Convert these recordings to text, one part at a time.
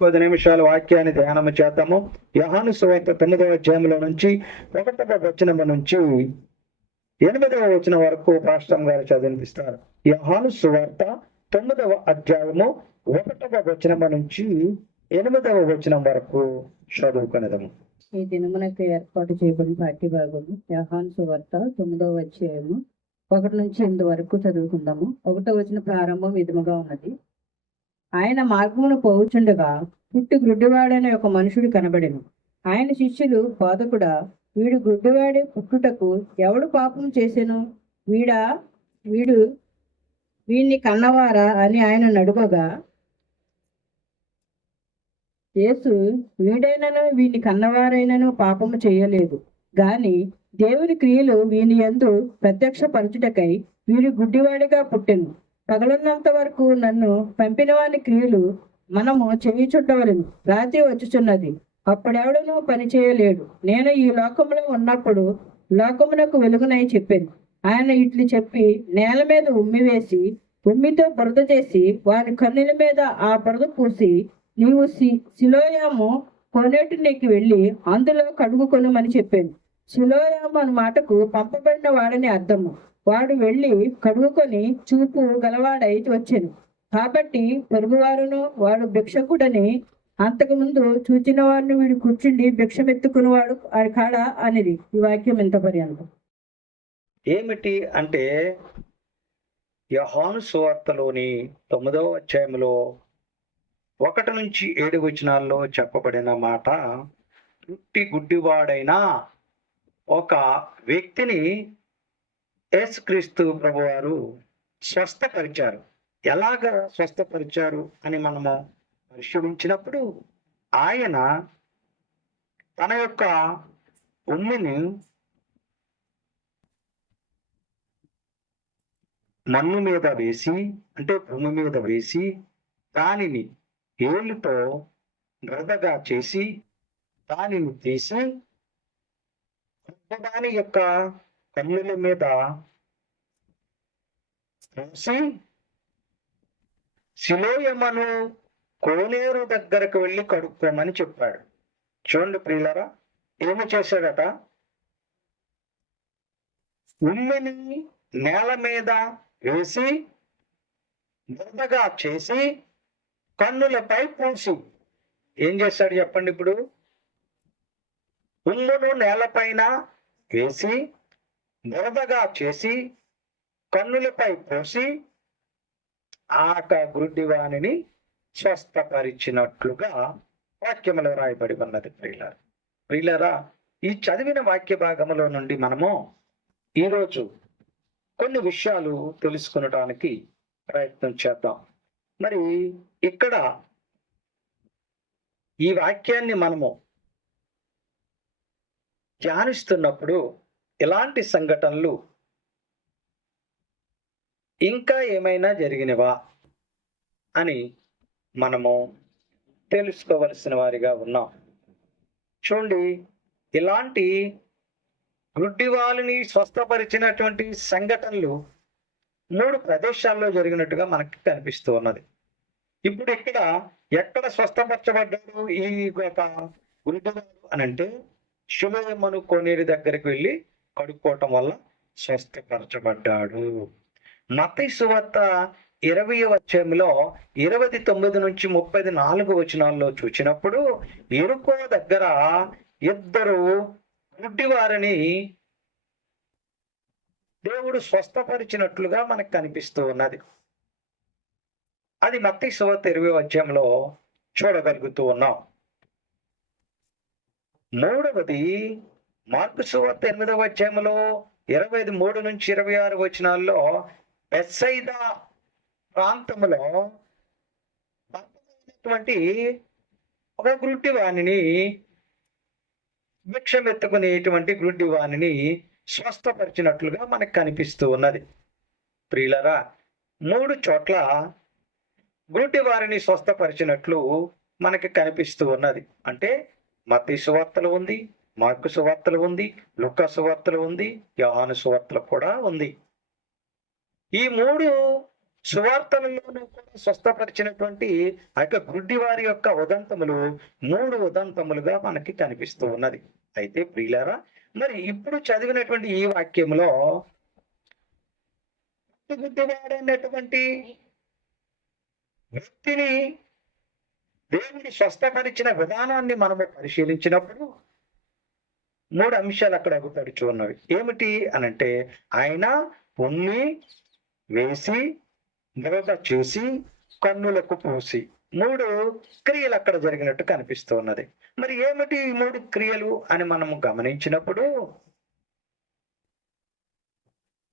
10 నిమిషాలు వాక్యాన్ని ధ్యానము చేద్దాము. యోహాను సువార్త 9వ అధ్యాయంలో నుంచి 1వ వచనం నుంచి 8వ వచనం వరకు పాస్టర్ గారు చదివిస్తారు. యోహాను సువార్త 9వ అధ్యాయము 1వ వచనం నుంచి 8వ వచనం వరకు చదువుకునేదము. ఈ దినమునకు ఏర్పాటు చేయబడిన పాఠ్య భాగము యోహాను సువార్త 9వ అధ్యాయము 1 నుంచి 8 వరకు చదువుకుందాము. 1వ వచనం ప్రారంభం విధముగా ఉన్నది. ఆయన మార్గమును పోవుచుండగా పుట్టి గ్రుడ్డివాడైన ఒక మనుషుడు కనబడెను. ఆయన శిష్యులు, బోధకుడా, వీడు గ్రుడ్డివాడే పుట్టుటకు ఎవడు పాపం చేసెను? వీడిని కన్నవారా అని ఆయన అడుగగా, యేసు, వీడైనను వీని కన్నవారైనను పాపము చేయలేదు, గాని దేవుని క్రియలు వీని యందు ప్రత్యక్షపరచుటకై వీడు గుడ్డివాడిగా పుట్టెను. పగలున్నంత వరకు నన్ను పంపిన వాని క్రియలు మనము చేయుచుండవలెను. రాత్రి వచ్చుచున్నది, అప్పుడెవడనూ పని చేయలేడు. నేను ఈ లోకంలో ఉన్నప్పుడు లోకమునకు వెలుగునై చెప్పాను. ఆయన ఇట్లు చెప్పి నేల మీద ఉమ్మివేసి ఉమ్మితో బురద చేసి వారి కన్నుల మీద ఆ బురద పూసి, నీవు సిలోయాము కోనేటికి వెళ్ళి అందులో కడుగుకొనుమని చెప్పాను. సిలోయాము అన్న మాటకు పంపబడిన వాడని అర్థము. వాడు వెళ్ళి కడుగుకొని చూపు గలవాడై వచ్చాను. కాబట్టి పొరుగువారును వాడు భిక్షకుడని అంతకుముందు చూచిన వారిని వీడు కూర్చుండి భిక్షమెత్తుకునేవాడు ఆయన కాడ అనేది ఈ వాక్యం ఎంత పర్యంతం. ఏమిటి అంటే యోహాను సువార్తలోని 9వ అధ్యాయంలో 1 నుంచి 7 వచనాల్లో చెప్పబడిన మాట, పుట్టి గుడ్డివాడైన ఒక వ్యక్తిని యేసుక్రీస్తు ప్రభువారు స్వస్థపరిచారు. ఎలాగ స్వస్థపరిచారు అని మనము పరిశీలించినప్పుడు, ఆయన తన యొక్క ఉమ్మిని మన్ను మీద వేసి, అంటే భూమి మీద వేసి, దానిని ఏళ్ళుతో బురదగా చేసి దానిని తీసి దాని యొక్క కన్నుల మీద పూసి సిలోయమను కోనేరు దగ్గరకు వెళ్ళి కడుక్కోమని చెప్పాడు. చూడండి ప్రియులారా, ఏమి చేశాడట? ఉమ్మిని నేల మీద వేసి బురదగా చేసి కన్నులపై పూసి, ఏం చేశాడు చెప్పండి? ఇప్పుడు ఉమ్మును నేలపైన వేసి బురదగా చేసి కన్నులపై పోసి ఆ గుడ్డివాణిని స్వస్థపరిచినట్లుగా వాక్యములో రాయబడి ఉన్నది. ప్రియులారా, ఈ చదివిన వాక్య భాగములో నుండి మనము ఈరోజు కొన్ని విషయాలు తెలుసుకునడానికి ప్రయత్నం చేద్దాం. మరి ఇక్కడ ఈ వాక్యాన్ని మనము ధ్యానిస్తున్నప్పుడు ఎలాంటి సంఘటనలు ఇంకా ఏమైనా జరిగినవా అని మనము తెలుసుకోవలసిన వారిగా ఉన్నాం. చూడండి, ఇలాంటి గుడ్డివాళ్ళని స్వస్థపరిచినటువంటి సంఘటనలు 3 ప్రదేశాల్లో జరిగినట్టుగా మనకి కనిపిస్తూ ఉన్నది. ఇప్పుడు ఇక్కడ ఎక్కడ స్వస్థపరచబడ్డాడు ఈ గుడ్డివాడు అని అంటే, సిలోయమను కోనేరు దగ్గరికి వెళ్ళి కడుక్కోవటం వల్ల స్వస్థపరచబడ్డాడు. మత్తయి సువార్త 20వ అధ్యాయంలో 29 నుంచి 34 వచనాల్లో చూసినప్పుడు, యెరికో దగ్గర 2 గుడ్డివారిని దేవుడు స్వస్థపరిచినట్లుగా మనకు కనిపిస్తూ ఉన్నది. అది మత్తయి సువార్త 20వ అధ్యాయంలో చూడగలుగుతూ ఉన్నాం. మూడవది మార్కు సువార్త 8వ అధ్యాయంలో 23 నుంచి 26 వచనాల్లో బెత్సైదా ప్రాంతంలో ఒక గుడ్డివాణిని, భిక్షమెత్తుకునేటువంటి గుడ్డివాణిని స్వస్థపరిచినట్లుగా మనకు కనిపిస్తూ ఉన్నది. ప్రియులారా, 3 చోట్ల గుడ్డివారిని స్వస్థపరిచినట్లు మనకి కనిపిస్తూ ఉన్నది. అంటే మత్తయి సువార్తలో ఉంది, మార్కు సువార్తలో ఉంది, లూకా సువార్తలో ఉంది, యోహాను సువార్తలో కూడా ఉంది. ఈ 3 సువార్తలలోనూ కూడా స్వస్థపరిచినటువంటి ఆ యొక్క గుడ్డి వారి యొక్క ఉదంతములు 3 ఉదంతములుగా మనకి కనిపిస్తూ ఉన్నది. అయితే ప్రియులారా, మరి ఇప్పుడు చదివినటువంటి ఈ వాక్యంలో గుడ్డివాడైనటువంటి వ్యక్తిని దేవుని స్వస్థపరిచిన విధానాన్ని మనము పరిశీలించినప్పుడు 3 అంశాలు అక్కడ అగుపడుచు ఉన్నవి. ఏమిటి అనంటే, ఆయన ఉమ్మి వేసి బురద చేసి కన్నులకు పూసి 3 క్రియలు అక్కడ జరిగినట్టు కనిపిస్తూ ఉన్నది. మరి ఏమిటి ఈ 3 క్రియలు అని మనము గమనించినప్పుడు,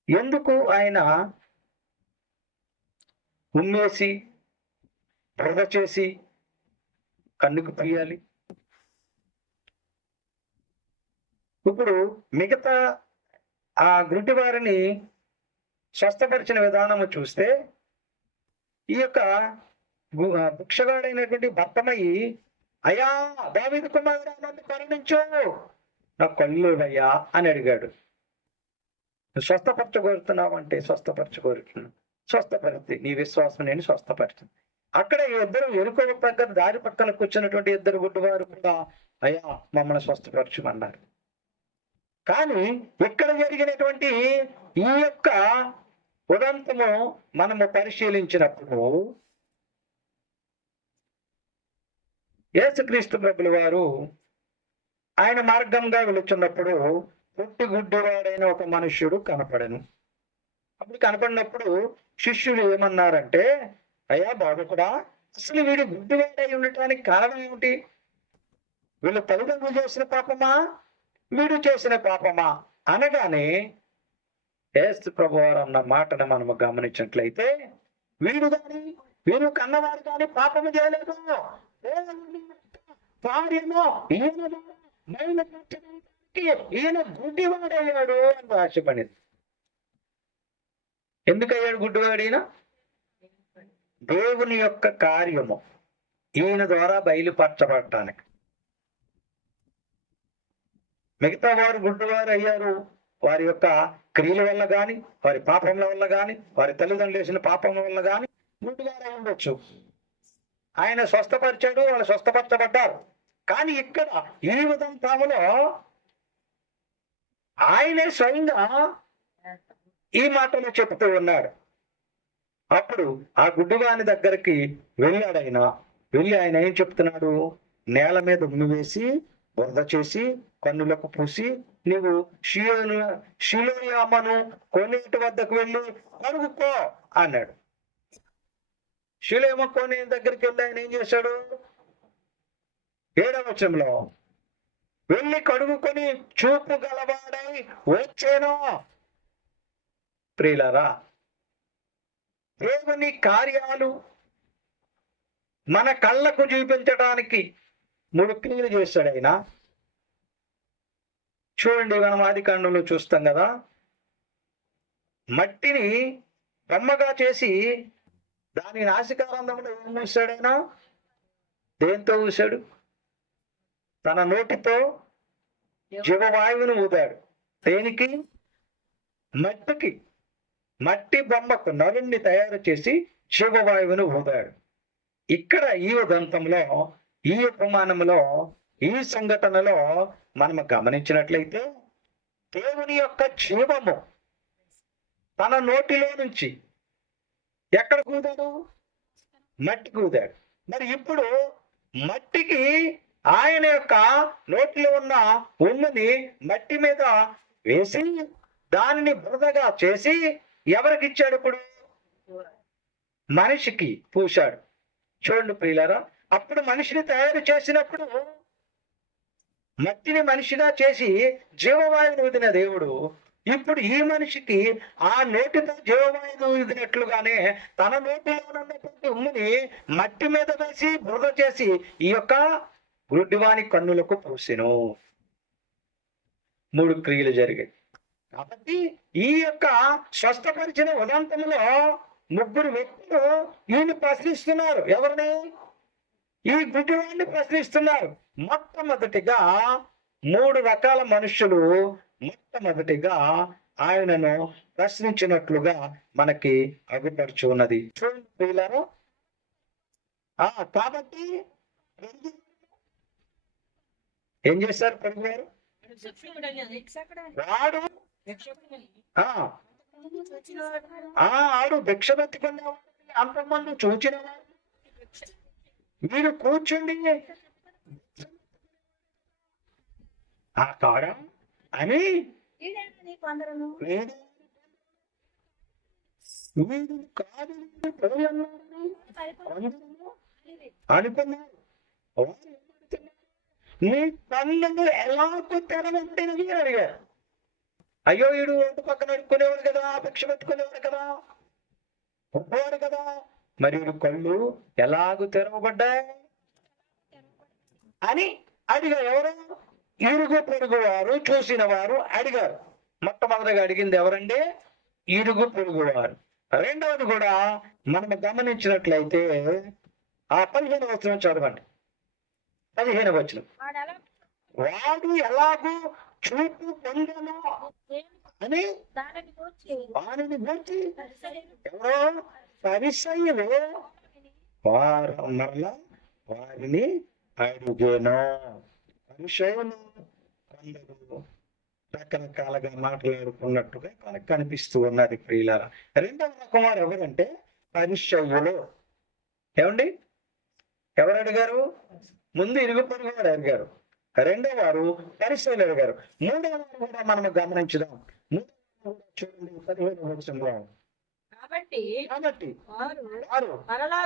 ఎందుకు ఆయన ఉమ్మేసి బురద చేసి కన్నుకు పూయాలి? ఇప్పుడు మిగతా ఆ గుడ్డి వారిని స్వస్థపరిచిన విధానము చూస్తే, ఈ యొక్క భిక్షగాడైనటువంటి భర్తమయ్యి, అయ్యా దావీదు కుమారుడా నన్ను కరుణించు, నా కళ్ళు అయ్యా అని అడిగాడు. స్వస్థపరచగోరుతున్నావు అంటే స్వస్థపరచగోరుతున్నావు, స్వస్థపరిచి నీ విశ్వాసం నేను స్వస్థపరిచింది. అక్కడ ఇద్దరు ఎరుకో పక్కన దారి పక్కన కూర్చున్నటువంటి 2 గుడ్డివారు కూడా అయ్యా మమ్మల్ని స్వస్థపరచమన్నారు. కానీ ఇక్కడ జరిగినటువంటి ఈ యొక్క ఉదంతము మనము పరిశీలించినప్పుడు, యేసుక్రీస్తు ప్రభుల వారు ఆయన మార్గంగా వెళుతున్నప్పుడు పుట్టి గుడ్డివాడైన ఒక మనుష్యుడు కనపడను. అప్పుడు కనపడినప్పుడు శిష్యులు ఏమన్నారంటే, అయ్యా బాధకుడా, అసలు వీడు గుడ్డివాడై ఉండటానికి కారణం ఏమిటి? వీళ్ళ తల్లిదండ్రులు చేసిన పాపమా, వీడు చేసిన పాపమా అనగానే యేసు ప్రభువారు అన్న మాటను మనము గమనించినట్లయితే, వీరు కన్నవారు కానీ పాపము చేయలేదు, కార్యము ఈయన గుడ్డివాడయ్యాడు అని రాసిపడింది. ఎందుకయ్యాడు గుడ్డివాడు? ఈయన దేవుని యొక్క కార్యము ఈయన ద్వారా బయలుపరచబడటానికి. మిగతా వారు గుడ్డివారు అయ్యారు వారి యొక్క క్రియల వల్ల గాని, వారి పాపముల వల్ల గాని, వారి తల్లిదండ్రులు చేసిన పాపముల వల్ల గాని గుడ్డివారు అయి ఉండొచ్చు. ఆయన స్వస్థపరిచాడు, వాళ్ళు స్వస్థపరచబడ్డారు. కానీ ఇక్కడ ఈ ఉదంతంలో ఆయనే స్వయంగా ఈ మాటలు చెప్తూ ఉన్నాడు. అప్పుడు ఆ గుడ్డివాని దగ్గరికి వెళ్ళి ఆయన ఏం చెప్తున్నాడు? నేల మీద ఉమ్మి వేసి బురద చేసి కన్నులకు పూసి నీవు షిలోయామను కోనేటి వద్దకు వెళ్ళి కడుగుకో అన్నాడు. షిలోయామ కోనే దగ్గరికి వెళ్ళి ఆయన ఏం చేశాడు? 7వ వచనంలో వెళ్ళి కడుగుకొని చూపు గలవాడై వచ్చేను. ప్రియులారా, దేవుని కార్యాలు మన కళ్ళకు చూపించడానికి 3 క్రియలు చేశాడు ఆయన. చూడండి, మనం ఆదికాండంలో చూస్తాం కదా, మట్టిని బొమ్మగా చేసి దాని నాసికారంధంలో ఏం మూసాడు ఆయన? దేంతో ఊసాడు? తన నోటితో జీవవాయువును ఊదాడు. దేనికి? మట్టికి. మట్టి బొమ్మకు నరుణ్ణి తయారు చేసి జీవవాయువును ఊదాడు. ఇక్కడ ఈ ఉదంతంలో, ఈ ఉపమానంలో, ఈ సంఘటనలో మనం గమనించినట్లయితే దేవుని యొక్క జీవము తన నోటిలో నుంచి ఎక్కడ కూదాడు? మట్టికి ఊదాడు. మరి ఇప్పుడు మట్టికి ఆయన యొక్క నోటిలో ఉన్న ఉమ్ముని మట్టి మీద వేసి దానిని బురదగా చేసి ఎవరికి ఇచ్చాడు? ఇప్పుడు మనిషికి పూశాడు. చూడండి ప్రియులారా, అప్పుడు మనిషిని తయారు చేసినప్పుడు మట్టిని మనిషిగా చేసి జీవవాయువును ఊదిన దేవుడు ఇప్పుడు ఈ మనిషికి ఆ నోటితో జీవవాయువును ఊదినట్లుగానే తన నోటిలో ఉన్నటువంటి ఉమ్మిని మట్టి మీద వేసి బురద చేసి ఈ యొక్క గుడ్డివాని కన్నులకు పూసెను. 3 క్రియలు జరిగాయి. కాబట్టి ఈ యొక్క స్వస్థపరిచిన ఉదంతంలో 3 వ్యక్తులు ఈయన ప్రశ్నిస్తున్నారు. ఎవరిని? ఈ గుడ్డివాడిని ప్రశ్నిస్తున్నారు. మొట్టమొదటిగా 3 రకాల మనుషులు మొట్టమొదటిగా ఆయనను ప్రశ్నించినట్లుగా మనకి అగుపడుచు ఉన్నది. చూడండి ప్రియులారా, కాబట్టి ఏం చేశారు పొరుగువారు? వాడు ఆ ఆడు భిక్ష పెట్టుకునేవాడు, అంతమంది చూచిన మీరు కూర్చుండి ఆ కాడ అని వీడు కాదు పోయి అన్నాడని అనుకున్నారు. నీ కళ్ళను ఎలాగో తెరవబడినవి అని అడిగారు. అయ్యో వీడు ఒంటి పక్కన అడుక్కునేవాడు కదా, భిక్ష పెట్టుకునేవాడు కదా, ఒప్పువాడు కదా, మరి వీడు కళ్ళు ఎలాగూ తెరవబడ్డాయి అని అడిగారు. ఎవరు? ఇరుగు పొరుగు వారు, చూసిన వారు అడిగారు. మొట్టమొదటిగా అడిగింది ఎవరండి? ఇరుగు పొరుగు వారు. రెండవది కూడా మనం గమనించినట్లయితే ఆ 15వ వచనం చదవండి. 15వ వచనం. వాడు ఎలాగూ చూపు పొందను అని వారిని గురించి ఎవరో పరిసయ్యులు వారు మరలా వారిని అడిగాను. పరిసయ్యులు కొందరు రకరకాలుగా మాట్లాడుకున్నట్టుగా మనకు కనిపిస్తూ ఉన్నది ప్రియులారా. రెండవ రకం వారు ఎవరంటే పరిసయ్యులు. ఏమండి? ఎవరు అడిగారు? ముందు ఇరుగు పొరుగు వారు అడిగారు, రెండో వారు పరిసయ్యులు అడిగారు. మూడవ వారు కూడా మనం గమనించుదాం. చూడండి 15వ వచనంలో. కాబట్టి వారు మరలా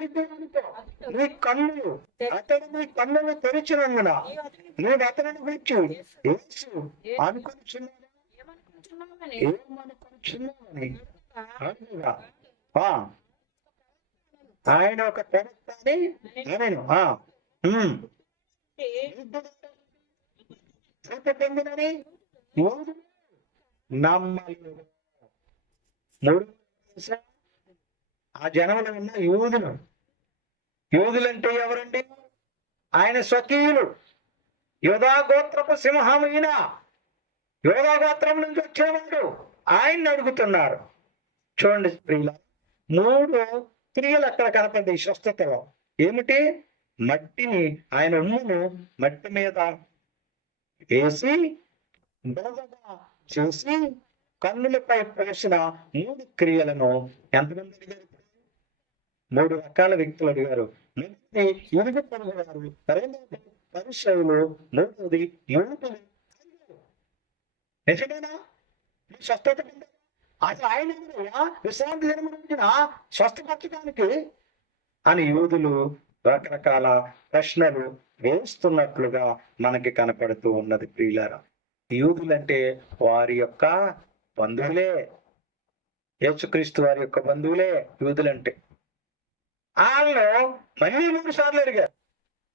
విగ్రహానితో నీ కన్నులు అతడు నీ కన్నులు తెరిచినందున నేను అతనిని గురించి యేసు ఏమనుకుంటున్నామని అడుగుగా ఆయన ఒక ప్రవక్త అని నేను పొందినని నమ్మలేదు. మూడు ఆ జనంలో ఉన్న యూదులంటే ఎవరండి? ఆయన స్వకీయులు, యోధా గోత్రపు సింహమైన యోధా గోత్రం నుంచి వచ్చేవాడు ఆయన్ని అడుగుతున్నారు. చూడండి ప్రియుల, 3 క్రియలు అక్కడ కనపడ్డాయి స్వస్థతలో. ఏమిటి? మట్టిని, ఆయన ఉమ్మును మట్టి మీద వేసి బలగా చేసి కన్నులపై పోసిన 3 క్రియలను ఎంతమంది అడిగారు? 3 రకాల వ్యక్తులు అడిగారు. మొదటిది ఇరుగు పొరుగు వారు, రెండవది పరిసయ్యులు, మూడవది యూదులు. నిజమేనా? స్వస్థత అసలు ఆయన విశ్రాంతి దినం రోజున స్వస్థపరచడానికి అని యూదులు రకరకాల ప్రశ్నలు వేస్తున్నట్లుగా మనకి కనపడుతూ ఉన్నది ప్రియులారా. యూదులంటే వారి యొక్క బంధువులే, యేసుక్రీస్తు వారి యొక్క బంధువులే యూదులంటే. వాళ్ళు మళ్ళీ 3 సార్లు అడిగారు.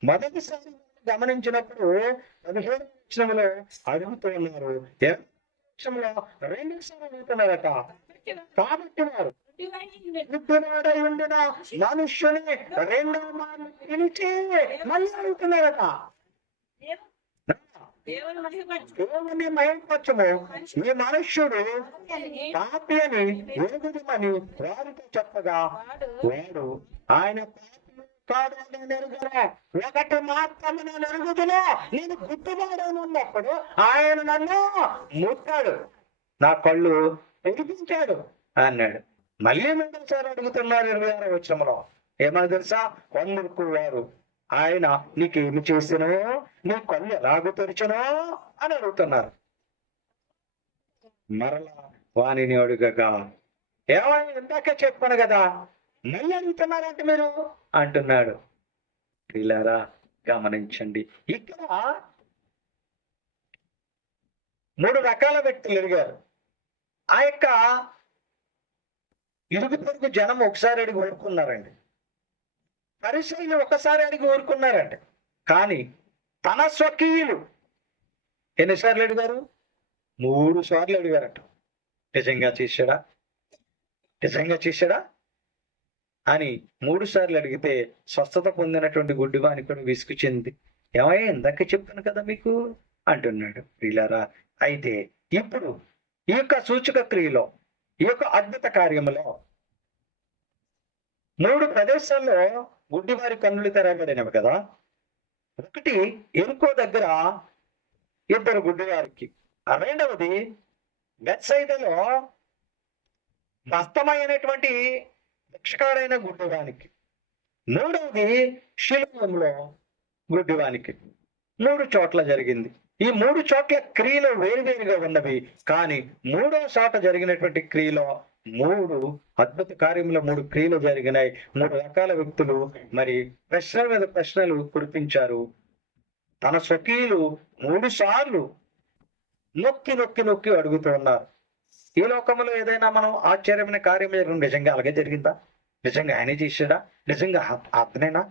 మొదటిసారి గమనించినప్పుడు 15వ వచనంలో అడుగుతూ ఉన్నారు, 2సార్లు అడుగుతున్నారట. కాబట్టి వారు గుడ్డివాడై ఉండిన మనుష్యుని 2వ మార్లు పిలిచి మళ్ళీ అడుగుతున్నారట, దేవుని మహిమపరచము, ఈ మనుష్యుడు పాపి అని ఎరుగుదమని వారితో చెప్పగా వాడు ఆయన కాదు నేను ఎరుగుదను, ఒకటి మాత్రమే నేను ఎరుగుదును, నేను గుడ్డివాడనున్నప్పుడు ఆయన నన్ను ముట్టాడు, నా కళ్ళు తెరిపించాడు అన్నాడు. మళ్ళీ 3సారి అడుగుతున్నారు 26వ వచనంలో. ఏమని తెలుసా? కొందరు వారు ఆయన నీకేమి చేసినో, నీ కళ్ళు ఎలాగో తెరిచనో అని అడుగుతున్నారు. మరలా వాణిని అడుగగా ఏమైనా ఇందాకే చెప్పాను కదా, మళ్ళీ అడుగుతున్నారంటే మీరు అంటున్నాడు. పిల్లరా గమనించండి, ఇక్కడ 3 రకాల వ్యక్తులు అడిగారు. ఆ యొక్క ఇరుగు పొరుగు జనం ఒకసారి అడిగి ఊరుకున్నారండి. పరిసయ్యులు ఒకసారి అడిగి ఊరుకున్నారండి. కానీ తన స్వకీయులు ఎన్నిసార్లు అడిగారు? 3 సార్లు అడిగారట. నిజంగా చేశాడా అని 3 సార్లు అడిగితే స్వస్థత పొందినటువంటి గుడ్డివాని కూడా విసుగు చెంది, ఏమయ్యా ఇందాక చెప్పాను కదా మీకు అంటున్నాడు. ప్రియులారా, అయితే ఇప్పుడు ఈ యొక్క సూచక క్రియలో, ఈ యొక్క అద్భుత కార్యములో 3 ప్రదేశాల్లో గుడ్డివారి కన్నులు తెరవబడినవి కదా. ఒకటి ఎరుకో దగ్గర 2 గుడ్డివారికి, రెండవది బెత్సైదాలో హస్తమైనటువంటి భిక్షకాడైన గుడ్డివానికి, మూడవది షిలోములో గుడ్డివానికి. 3 చోట్ల జరిగింది. ఈ 3 చోట్ల క్రియలు వేరువేరుగా ఉన్నవి, కానీ 3వ చోట జరిగినటువంటి క్రియలో 3 అద్భుత కార్యముల 3 క్రియలు జరిగినాయి. 3 రకాల వ్యక్తులు మరి ప్రశ్నల మీద ప్రశ్నలు కురిపించారు. తన స్వకీయులు 3 సార్లు నొక్కి నొక్కి నొక్కి అడుగుతూ ఉన్నారు. ఈ లోకంలో ఏదైనా మనం ఆశ్చర్యమైన కార్యం నిజంగా అలాగే జరిగిందా, నిజంగా ఆయన చేశాడా, నిజంగా అతనేనా,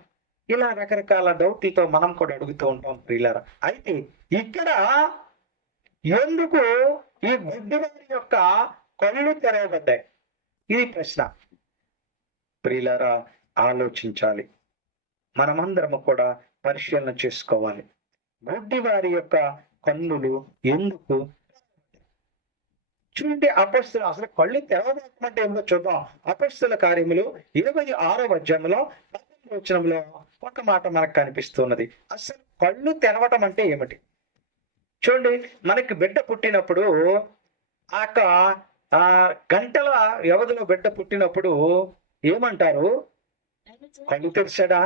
ఇలా రకరకాల డౌట్లతో మనం కూడా అడుగుతూ ఉంటాం ప్రియులారా. అయితే ఇక్కడ ఎందుకు ఈ గుడ్డివారి యొక్క కళ్ళు తెరవబడ్డాయి? ఇది ప్రశ్న. ప్రియులారా, ఆలోచించాలి. మనమందరము కూడా పరిశీలన చేసుకోవాలి. గుడ్డివారి యొక్క కన్నులు ఎందుకు? చూడండి, అపొస్తలులు అసలు కళ్ళు తెరవబడమంటే ఏమో చూద్దాం. అపొస్తలుల కార్యములు 26వ అధ్యాయంలో 19వ వచనంలో ఒక మాట మనకు కనిపిస్తున్నది. అసలు కళ్ళు తెరవటం అంటే ఏమిటి? చూడండి, మనకి బిడ్డ పుట్టినప్పుడు ఆ గంటల వ్యవధిలో బిడ్డ పుట్టినప్పుడు ఏమంటారు? కళ్ళు తెరిచాడా?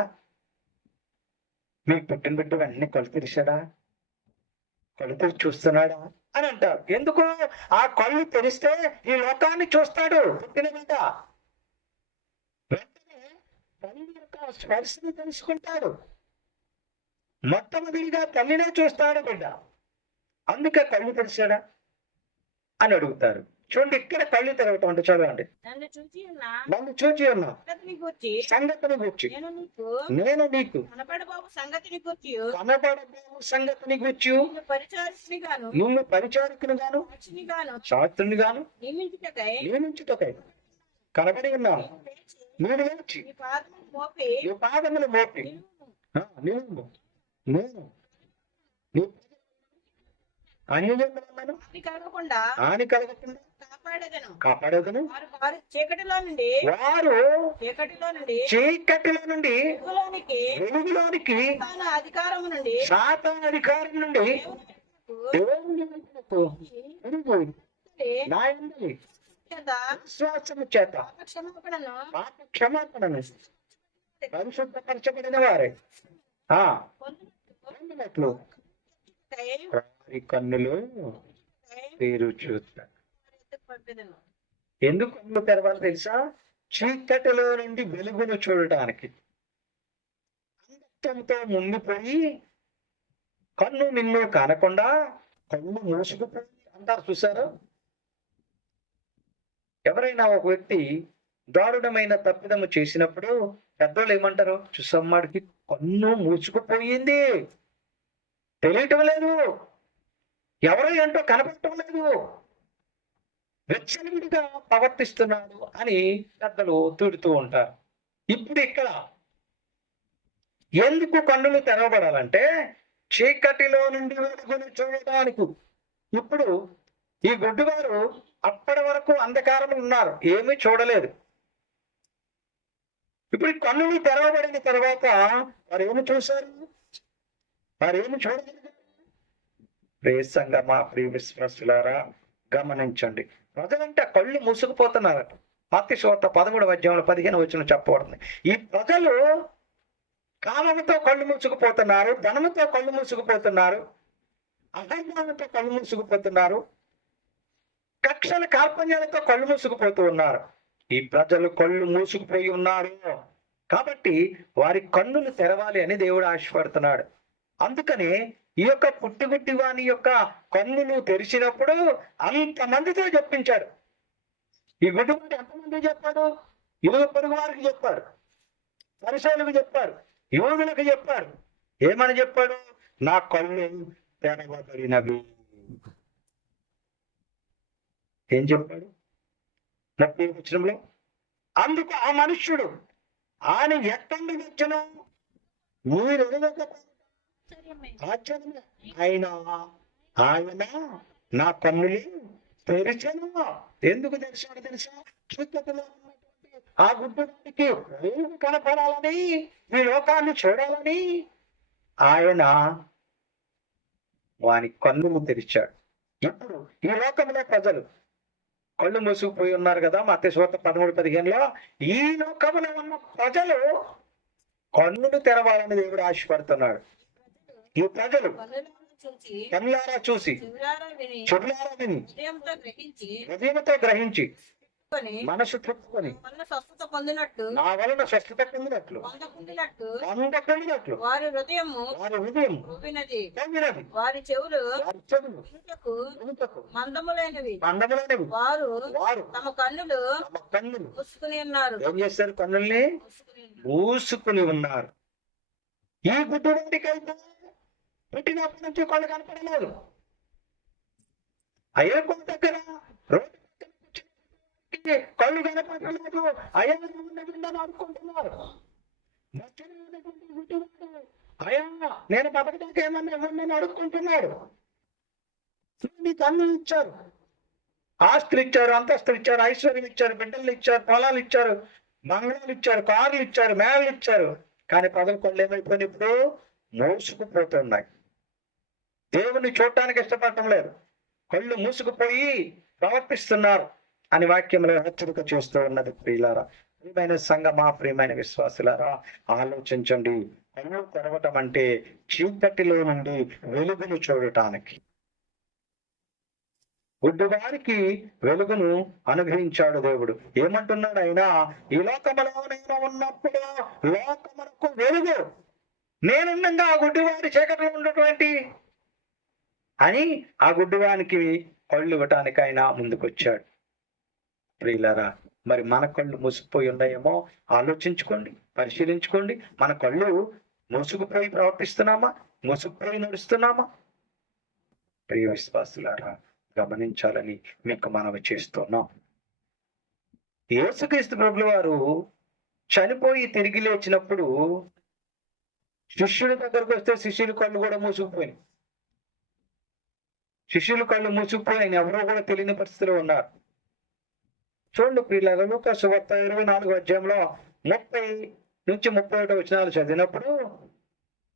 మీకు పుట్టిన బిడ్డ వెంటనే కళ్ళు తెరిచాడా, కళ్ళు తెరిచి చూస్తున్నాడా అని అంటారు. ఎందుకు? ఆ కళ్ళు తెరిస్తే ఈ లోకాన్ని చూస్తాడు పుట్టిన బిడ్డ. వెంటనే తల్లి యొక్క స్పర్శను తెలుసుకుంటాడు. మొట్టమొదటిగా తల్లినే చూస్తాడు బిడ్డ. అందుకే కళ్ళు తెరిచాడా అని అడుగుతారు. చూడండి, ఇక్కడ కళ్ళు తెరవటం అంటే చదవండి. నన్ను చూచి ఉన్నా సంగతిని గూర్చి నేను నీకు కనపడబాబు సంగతిని గూర్చి నిన్ను పరిచారకుని గాను శాస్త్రుని గాను నియమించుటకై కనబడి ఉన్నాను. నేను లేచి నీ పాదములు మోపి నేను హాని కలగకుండా కాపాడేదను. వారు చీకటిలో నుండి వెలుగులోనికి సాతాను అధికారం నుండి దేవుని నా యందు విశ్వాసము చేత పాప క్షమాపణను పరిశుద్ధపరచబడిన వారే పొందినట్లు వారి కన్నులు పేరు చూస్తారు. ఎందుకు కన్నులు తెరవాలి తెలుసా? చీకటిలో నుండి వెలుగును చూడటానికి. అంధత్వంతో ముంగిపోయి కన్ను నిన్ను కానకుండా కన్ను మూసుకుపోయి అంటారు, చూసారు? ఎవరైనా ఒక వ్యక్తి దారుణమైన తప్పిదము చేసినప్పుడు పెద్దోళ్ళు ఏమంటారు? చూసమ్మాడికి కన్ను మూసుకుపోయింది, తెలియటం లేదు, ఎవరో ఏంటో కనపడటం లేదు, వెచ్చనివిడిగా ప్రవర్తిస్తున్నాడు అని పెద్దలు తిడుతూ ఉంటారు. ఇప్పుడు ఇక్కడ ఎందుకు కన్నులు తెరవబడాలంటే చీకటిలో నుండి వెలుగును చూడడానికి. ఇప్పుడు ఈ గుడ్డివారు అప్పటి వరకు అంధకారం ఉన్నారు, ఏమీ చూడలేదు. ఇప్పుడు ఈ కన్నులు తెరవబడిన తర్వాత వారు ఏమి చూశారు? వారు ఏమి చూడలేదు? ప్రియ సంగమా, ప్రియ విశ్వాసులారా, గమనించండి. ప్రజలంటే కళ్ళు మూసుకుపోతున్నారట. మత్తయి 13వ అధ్యాయంలో 15వ వచనం చెప్పబడుతుంది. ఈ ప్రజలు కామముతో కళ్ళు మూసుకుపోతున్నారు, ధనముతో కళ్ళు మూసుకుపోతున్నారు, అహంకారంతో కళ్ళు మూసుకుపోతున్నారు, కక్షల కార్పణ్యాలతో కళ్ళు మూసుకుపోతూ ఉన్నారు. ఈ ప్రజలు కళ్ళు మూసుకుపోయి ఉన్నారు కాబట్టి వారి కన్నులు తెరవాలి అని దేవుడు ఆశపడుతున్నాడు. అందుకని ఈ యొక్క పుట్టిగుడ్డి వాని యొక్క కన్నులు తెరిచినప్పుడు అంతమందితో చెప్పించాడు. ఈ గుడ్డివాడు ఎంతమంది చెప్పాడు? ఇరుగు పొరుగు వారికి చెప్పాడు, పరిశీలకు చెప్పాడు, యోగులకు చెప్పాడు. ఏమని చెప్పాడు? నా కళ్ళు తెరవబడినవి. ఏం చెప్పాడు? 30వ వచనంలో అందుకు ఆ మనుష్యుడు ఆయన ఎక్కడి వచ్చను మీరు ఆశ్చర్యమే, ఆయన నా కన్నులు తెరిచెను. ఎందుకు తెరిచాడు తెలుసా? చీకటిలో ఉన్నటువంటి ఆ గుడ్డివాడికి వెలుగు కనపడాలని, ఈ లోకాన్ని చూడాలని ఆయన వాని కన్నులు తెరిచాడు. ఇప్పుడు ఈ లోకంలో ప్రజలు కళ్ళు మూసుకుపోయి ఉన్నారు కదా, మత్తయి సువార్త 13:15లో ఈ లోకంలో ఉన్న ప్రజలు కన్నులు తెరవాలని దేవుడు ఆశపడుతున్నాడు. ఈ ప్రజలు కన్నులారా చూసి చెవులారా విని హృదయంతో గ్రహించి మనసు తిప్పుకొని నా వలన స్వస్థత పొందినట్లు వారి హృదయము ఊపినది, వారి చెవులు మందములైనవి, వారు తమ కన్నులు మూసుకుని ఉన్నారు. ఏం చేస్తారు? కన్నుల్ని మూసుకుని ఉన్నారు. ఈ గుడ్డివాడికైతే పుట్టినప్పటి నుంచి కళ్ళు కనపడలేదు. అయ్యే కొంత దగ్గర రోడ్డు కళ్ళు కనపడలేదు. అయ్యా అనుకుంటున్నారు. అయ్యా నేను బతకడానికి ఏమన్నా ఇవ్వండి అడుక్కుంటున్నాడు. మీ కన్నులు ఇచ్చారు, ఆస్తులు ఇచ్చారు, అంతస్తులు ఇచ్చారు, ఐశ్వర్యం ఇచ్చారు, బిడ్డలు ఇచ్చారు, పొలాలు ఇచ్చారు, బంగ్లాలు ఇచ్చారు, కార్లు ఇచ్చారు, మేళలు ఇచ్చారు. కానీ ప్రజలు కళ్ళు ఏమైపోయినా ఇప్పుడు మూసుకుపోతున్నాయి. దేవుని చూడటానికి ఇష్టపడటం లేదు, కళ్ళు మూసుకుపోయి ప్రవర్తిస్తున్నారు అని వాక్యంలో హెచ్చరిక చేస్తూ ఉన్నది. ప్రియులారా, ప్రియమైన సంఘమా, ప్రియమైన విశ్వాసులారా, ఆలోచించండి. కళ్ళు తెరవటం అంటే చీకటిలో నుండి వెలుగును చూడటానికి. గుడ్డివారికి వెలుగును అనుగ్రహించాడు దేవుడు. ఏమంటున్నాడు ఆయన? ఈ లోకములో నేను ఉన్నప్పుడు లోకమునకు వెలుగు నేనుండగా ఆ గుడ్డివారి చీకటిలో ఉన్నటువంటి అని ఆ గుడ్డివానికి కళ్ళు ఇవ్వటానికి ఆయన ముందుకొచ్చాడు. ప్రియులారా, మరి మన కళ్ళు మూసుకుపోయి ఉన్నాయేమో ఆలోచించుకోండి, పరిశీలించుకోండి. మన కళ్ళు మూసుకుపోయి ప్రవర్తిస్తున్నామా? మూసుకుపోయి నడుస్తున్నామా? ప్రియ విశ్వాసులారా, గమనించాలని మీకు మనవి చేస్తున్నాం. యేసుక్రీస్తు ప్రభుల వారు చనిపోయి తిరిగి లేచినప్పుడు శిష్యుల దగ్గరకు వస్తే శిష్యుల కళ్ళు కూడా మూసుకుపోయినాయి. శిష్యుల కళ్ళు మూసుకుపోయి ఆయన ఎవరో కూడా తెలియని పరిస్థితిలో ఉన్నారు. చూడండి ప్రియులారా, లూకా సువార్త 24వ అధ్యాయంలో 30-31 వచనాలు చదివినప్పుడు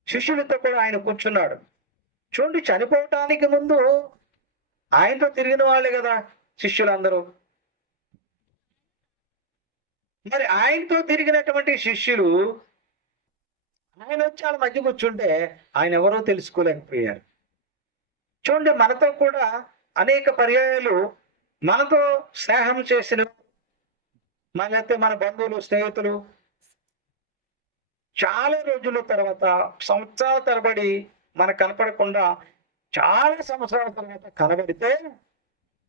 శిష్యులతో కూడా ఆయన కూర్చున్నాడు. చూడండి, చనిపోవటానికి ముందు ఆయనతో తిరిగిన వాళ్ళే కదా శిష్యులందరూ. మరి ఆయనతో తిరిగినటువంటి శిష్యులు ఆయన వచ్చి వాళ్ళ మధ్య కూర్చుంటే ఆయన ఎవరో తెలుసుకోలేకపోయారు. చూడండి, మనతో కూడా అనేక పర్యాయాలు మనతో స్నేహం చేసిన మనైతే మన బంధువులు, స్నేహితులు చాలా రోజుల తర్వాత, సంవత్సరాల తరబడి మనకు కనపడకుండా చాలా సంవత్సరాల తర్వాత కనబడితే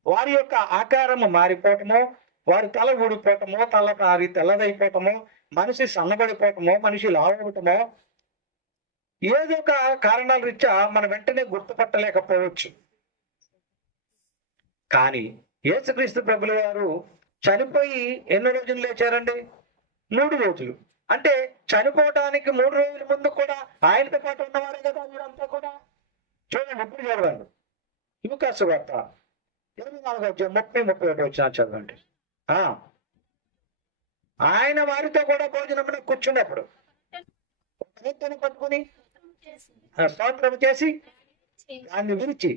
వారి యొక్క ఆకారము మారిపోవటమో, వారి తల ఊడిపోవటమో, తల తెల్లదైపోవటమో, మనిషి సన్నబడిపోవటమో, మనిషి లావటమో, ఏదో ఒక కారణాల రీత్యా మనం వెంటనే గుర్తుపట్టలేకపోవచ్చు. కానీ యేసుక్రీస్తు ప్రభుల వారు చనిపోయి ఎన్ని రోజులు లేచారండి? 3 రోజులు. అంటే చనిపోవడానికి 3 రోజుల ముందు కూడా ఆయనతో పాటు ఉన్నవారే కదా వీరంతా కూడా. చూడండి, ఎప్పుడు చదవండి, లూకా సువార్త 24వ అధ్యాయం 30-31 వచనాలు చదవండి. ఆయన వారితో కూడా భోజనమున కూర్చున్నప్పుడు రొట్టెను పట్టుకుని స్తోత్రం చేసి దాన్ని విరిచి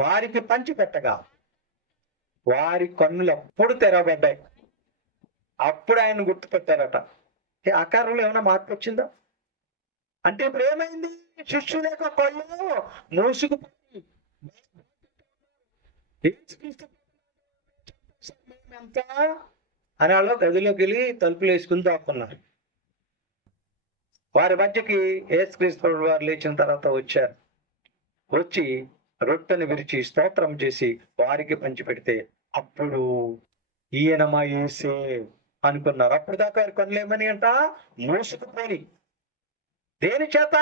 వారికి పంచి పెట్టగా వారి కన్నులు అప్పుడు తెరవబడ్డాయి. అప్పుడు ఆయన గుర్తుపెట్టారట. ఆకారంలో ఏమైనా మార్పు వచ్చిందా? అంటే ఇప్పుడు ఏమైంది? శిష్యుల యొక్క కళ్ళు మూసుకుపోయి ఎంత అని వాళ్ళు గదిలోకి వెళ్ళి తలుపులు వేసుకుని దాక్కున్నారు. వారి మధ్యకి యేసుక్రీస్తు వారు లేచిన తర్వాత వచ్చారు. వచ్చి రొట్టెను విరిచి స్తోత్రం చేసి వారికి పంచిపెడితే అప్పుడు ఈయన మా యేసే అనుకున్నారు. అప్పుడు దాకా వారి కన్నులు ఏమని అంట? మూసుకుపోయి. దేని చేత?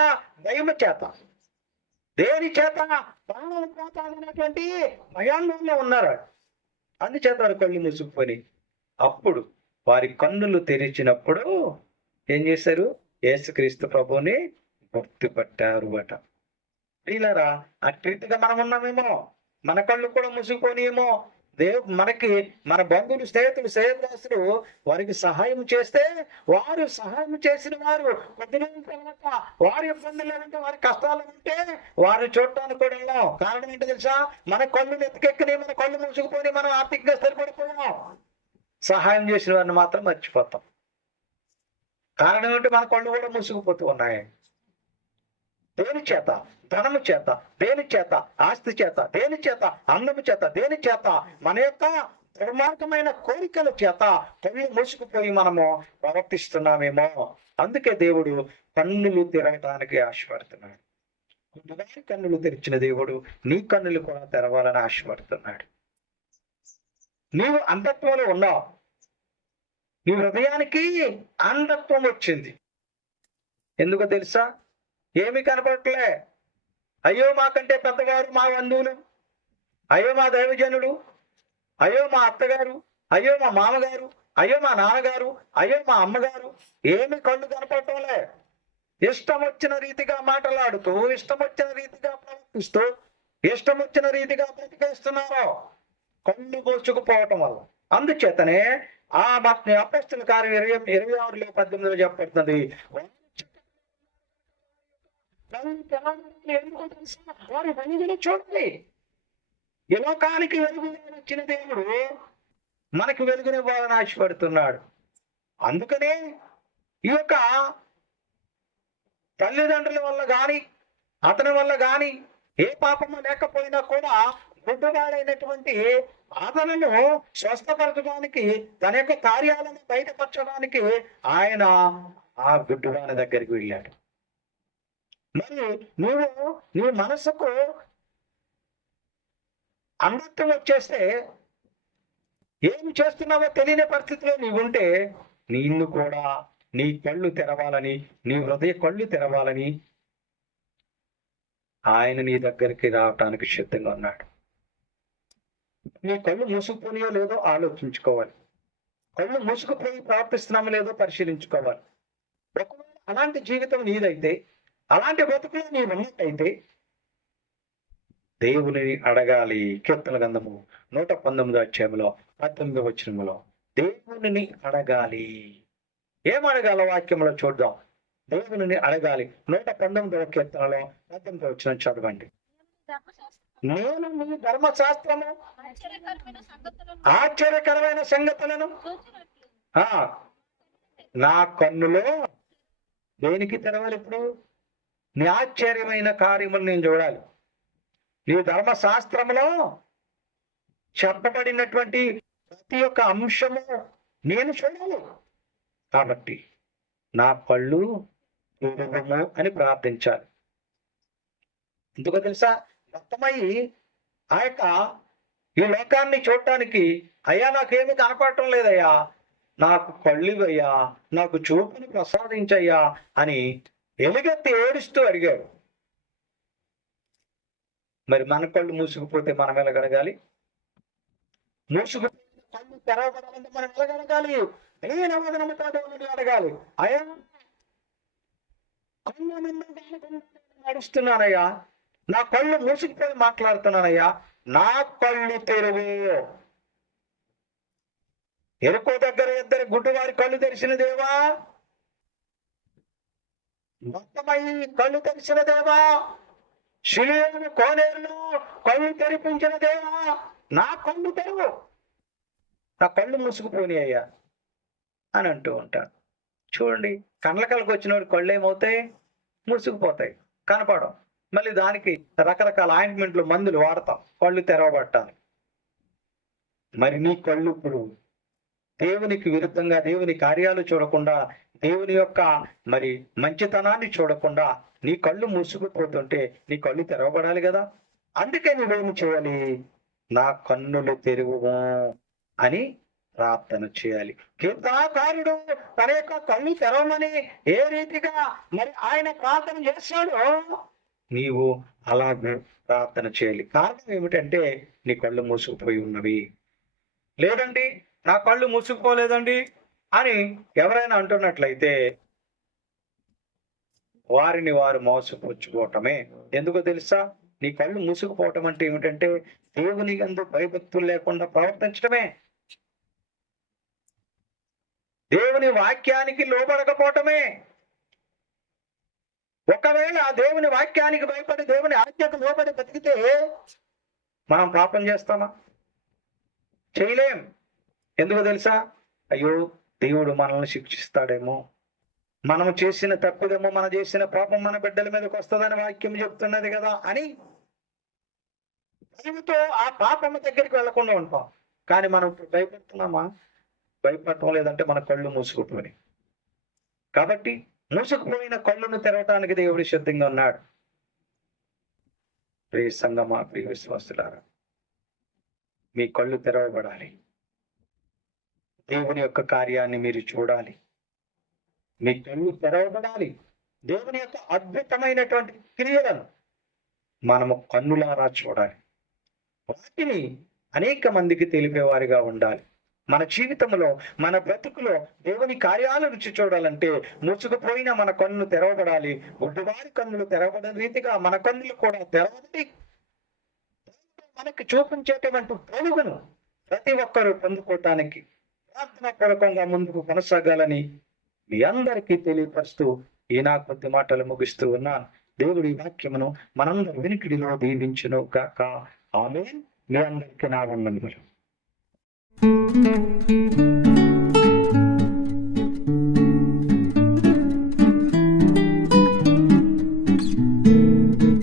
దైవ చేత. దేని చేత? ప్రాణం పోతానటువంటి భయాంలో ఉన్నారు. అందుచేత వారి కళ్ళు మూసుకుపోయి. అప్పుడు వారి కన్నులు తెరిచినప్పుడు ఏం చేశారు? యేసుక్రీస్తు ప్రభువుని గుర్తుపట్టారు అట. వీళ్ళరా అట్రీతిగా మనం ఉన్నామేమో, మన కళ్ళు కూడా మూసుకుపోనేమో. మనకి మన బంధువులు, స్నేహితులు, శ్రేయస్సులు వారికి సహాయం చేస్తే, వారు సహాయం చేసిన వారు కొద్ది రోజుల తర్వాత వారి ఇబ్బందులు ఉంటే, వారి కష్టాలు ఉంటే వారు చూడటానికి కూడా వెళ్ళాం. కారణం ఏంటో తెలుసా? మన కళ్ళు ఎత్తుకెక్కినాయి, మన కళ్ళు మూసుకుపోయి మనం ఆర్థికంగా స్థిరపడిపోయాం. సహాయం చేసిన వారిని మాత్రం మర్చిపోతాం. కారణం ఏంటి? మన కళ్ళు కూడా మూసుకుపోతూ ఉన్నాయి. దేని చేత? ధనము చేత. దేని చేత? ఆస్తి చేత. దేని చేత? అందము చేత. దేని చేత? మన యొక్క దుర్మార్గమైన కోరికల చేత కళ్ళు మూసుకుపోయి మనము ప్రవర్తిస్తున్నామేమో. అందుకే దేవుడు కన్నులు తెరవటానికి ఆశపడుతున్నాడు. గుడ్డివారి కన్నులు తెరిచిన దేవుడు నీ కన్నులు కూడా తెరవాలని ఆశపడుతున్నాడు. నీవు అంధత్వంలో ఉన్నావు. నీ హృదయానికి అంధత్వం వచ్చింది. ఎందుకో తెలుసా? ఏమి కనపడట్లే. అయ్యో మాకంటే పెద్దవారు మా బంధువులు, అయ్యో మా దైవజనుడు, అయ్యో మా అత్తగారు, అయ్యో మా మామగారు, అయ్యో మా నాన్నగారు, అయ్యో మా అమ్మగారు. ఏమి కళ్ళు కనపడటంలే. ఇష్టం వచ్చిన రీతిగా మాట్లాడుతూ, ఇష్టం వచ్చిన రీతిగా ప్రవర్తిస్తూ, ఇష్టం వచ్చిన రీతిగా బ్రతికేస్తున్నారు కళ్ళు మూసుకుపోవటం వల్ల. అందుచేతనే ఆ అపొస్తలుల కార్యం 26:18 చెప్పబడుతుంది. వారి వెలుగును చూడండి. ఈ లోకానికి వెలుగు వచ్చిన దేవుడు మనకు వెలుగునివ్వాలని ఆశపడుతున్నాడు. అందుకనే ఈ యొక్క తల్లిదండ్రుల వల్ల గాని, అతని వల్ల గాని ఏ పాపము లేకపోయినా కూడా గుడ్డివాడైనటువంటి అతను స్వస్థపరచడానికి, తన యొక్క కార్యాలను బయటపరచడానికి ఆయన ఆ గుడ్డివాని దగ్గరికి వెళ్ళాడు. మరి నీ మనసుకు అంధత్వం వచ్చేస్తే, ఏమి చేస్తున్నావో తెలియని పరిస్థితిలో నీవుంటే, నిన్ను కూడా నీ కళ్ళు తెరవాలని, నీ హృదయ కళ్ళు తెరవాలని ఆయన నీ దగ్గరికి రావటానికి సిద్ధంగా ఉన్నాడు. నీ కళ్ళు మూసుకుపోయో లేదో ఆలోచించుకోవాలి. కళ్ళు మూసుకుపోయి ప్రవర్తిస్తున్నామో లేదో పరిశీలించుకోవాలి. ఒకవేళ అలాంటి జీవితం నీదైతే, అలాంటి బతుకులు నీ ఉన్నట్టయితే దేవుని అడగాలి. కీర్తన గ్రంథము 119:18 దేవుని అడగాలి. ఏం అడగాలో వాక్యంలో చూద్దాం. దేవుని అడగాలి. 119వ కీర్తనలో 18 చదవండి. నేను నీ ధర్మశాస్త్రము ఆశ్చర్యకరమైన సంగతులను నా కన్నులో దేనికి తెరవాలి? ఇప్పుడు నీ ఆశ్చర్యమైన కార్యములు నేను చూడాలి. నీ ధర్మశాస్త్రములో చెప్పబడినటువంటి ప్రతి ఒక్క అంశము నేను చూడాలి. కాబట్టి నా కళ్ళు తెరవము అని ప్రార్థించాలి. ఎందుకో తెలుసా? మొత్తమై ఆ యొక్క ఈ లోకాన్ని చూడటానికి, అయ్యా నాకేమీ కనపడటం లేదయ్యా, నాకు కళ్ళువయ్యా, నాకు చూపుని ప్రసాదించయ్యా అని ఎలుగెత్తి ఏడుస్తూ అడిగాడు. మరి మన కళ్ళు మూసుకుపోతే మనం ఎలాగడగాలి? మూసుకుపోతే కళ్ళు తెరవబడాలంటే మనం ఎలాగడగాలి? నేను అవధనముతో అడగాలి. అయ్యా కళ్ళు నడుస్తున్నానయ్యా, నా కళ్ళు మూసుకుపోయి మాట్లాడుతున్నానయ్యా, నా కళ్ళు తెరువు. ఎరుకో దగ్గర ఇద్దరు గుడ్డివారి కళ్ళు తెరిచిన దేవా, మొత్తమై కళ్ళు తెరిచిన దేవా, శిలువను కోనేరును కళ్ళు తెరిపించిన దేవా, నా కళ్ళు తెరువు, నా కళ్ళు మూసుకుపోని అయ్యా అని అంటూ ఉంటాను. చూడండి, కండ్లకలకు వచ్చిన వాడి కళ్ళు ఏమవుతాయి? మూసుకుపోతాయి, కనపడం. మళ్ళీ దానికి రకరకాల ఆయింట్మెంట్లు, మందులు వాడతాం కళ్ళు తెరవబట్టాలి. మరి నీ కళ్ళు ఇప్పుడు దేవునికి విరుద్ధంగా, దేవుని కార్యాలు చూడకుండా, దేవుని యొక్క మరి మంచితనాన్ని చూడకుండా నీ కళ్ళు మూసుకుపోతుంటే నీ కళ్ళు తెరవబడాలి కదా. అందుకే నువ్వేమి చేయాలి? నా కన్నులు తెరువు అని ప్రార్థన చేయాలి. కీర్తనాకారుడు తన యొక్క కళ్ళు తెరవమని ఏ రీతిగా మరి ఆయన ప్రార్థన చేశాడో నీవు అలాగే ప్రార్థన చేయాలి. కారణం ఏమిటంటే నీ కళ్ళు మూసుకుపోయి ఉన్నవి. లేదండి నా కళ్ళు మూసుకుపోలేదండి అని ఎవరైనా అంటున్నట్లయితే వారిని వారు మోసపుచ్చుకోవటమే. ఎందుకో తెలుసా? నీ కళ్ళు మూసుకుపోవటం అంటే ఏమిటంటే దేవుని యందు భయభక్తులు లేకుండా ప్రవర్తించడమే, దేవుని వాక్యానికి లోబడకపోవటమే. ఒకవేళ ఆ దేవుని వాక్యానికి భయపడి దేవుని ఆజ్ఞకు లోబడి బతికితే మనం పాపం చేస్తామా? చేయలేం. ఎందుకో తెలుసా? అయ్యో దేవుడు మనల్ని శిక్షిస్తాడేమో, మనం చేసిన తప్పిదేమో, మనం చేసిన పాపం మన బిడ్డల మీదకి వస్తుందని వాక్యం చెప్తున్నది కదా అని భయంతో ఆ పాపం దగ్గరికి వెళ్లకుండా ఉంటాం. కానీ మనం ఇప్పుడు భయపడుతున్నామా? భయపడటం లేదంటే మన కళ్ళు మూసుకుంటున్నాయి. కాబట్టి మూసుకుపోయిన కళ్ళను తెరవటానికి దేవుడు సిద్ధంగా ఉన్నాడు. ప్రియ సంగమా, ప్రియ విశ్వాసులారా, మీ కళ్ళు తెరవబడాలి. దేవుని యొక్క కార్యాన్ని మీరు చూడాలి. మీ కళ్ళు తెరవబడాలి. దేవుని యొక్క అద్భుతమైనటువంటి క్రియలను మనము కన్నులారా చూడాలి. వాటిని అనేక మందికి తెలిపేవారిగా ఉండాలి. మన జీవితంలో, మన బ్రతుకులో దేవుని కార్యాలు రుచి చూడాలంటే మూసుకుపోయిన మన కన్ను తెరవబడాలి. గుడ్డివారి కన్నులు తెరవబడిన రీతిగా మన కన్నులు కూడా తెరవబడి మనకి చూపించేటువంటి వెలుగును ప్రతి ఒక్కరూ పొందుకోవటానికి ప్రార్థన పూర్వకంగా ముందుకు కొనసాగాలని మీ అందరికీ తెలియపరుస్తూ ఈనా కొద్ది మాటలు ముగిస్తూ ఉన్నాను. దేవుడి వాక్యమును మనందరి వినికిడిలో దీవించును గాక. ఆమేన్. మీ అందరికీ నా వందనములు.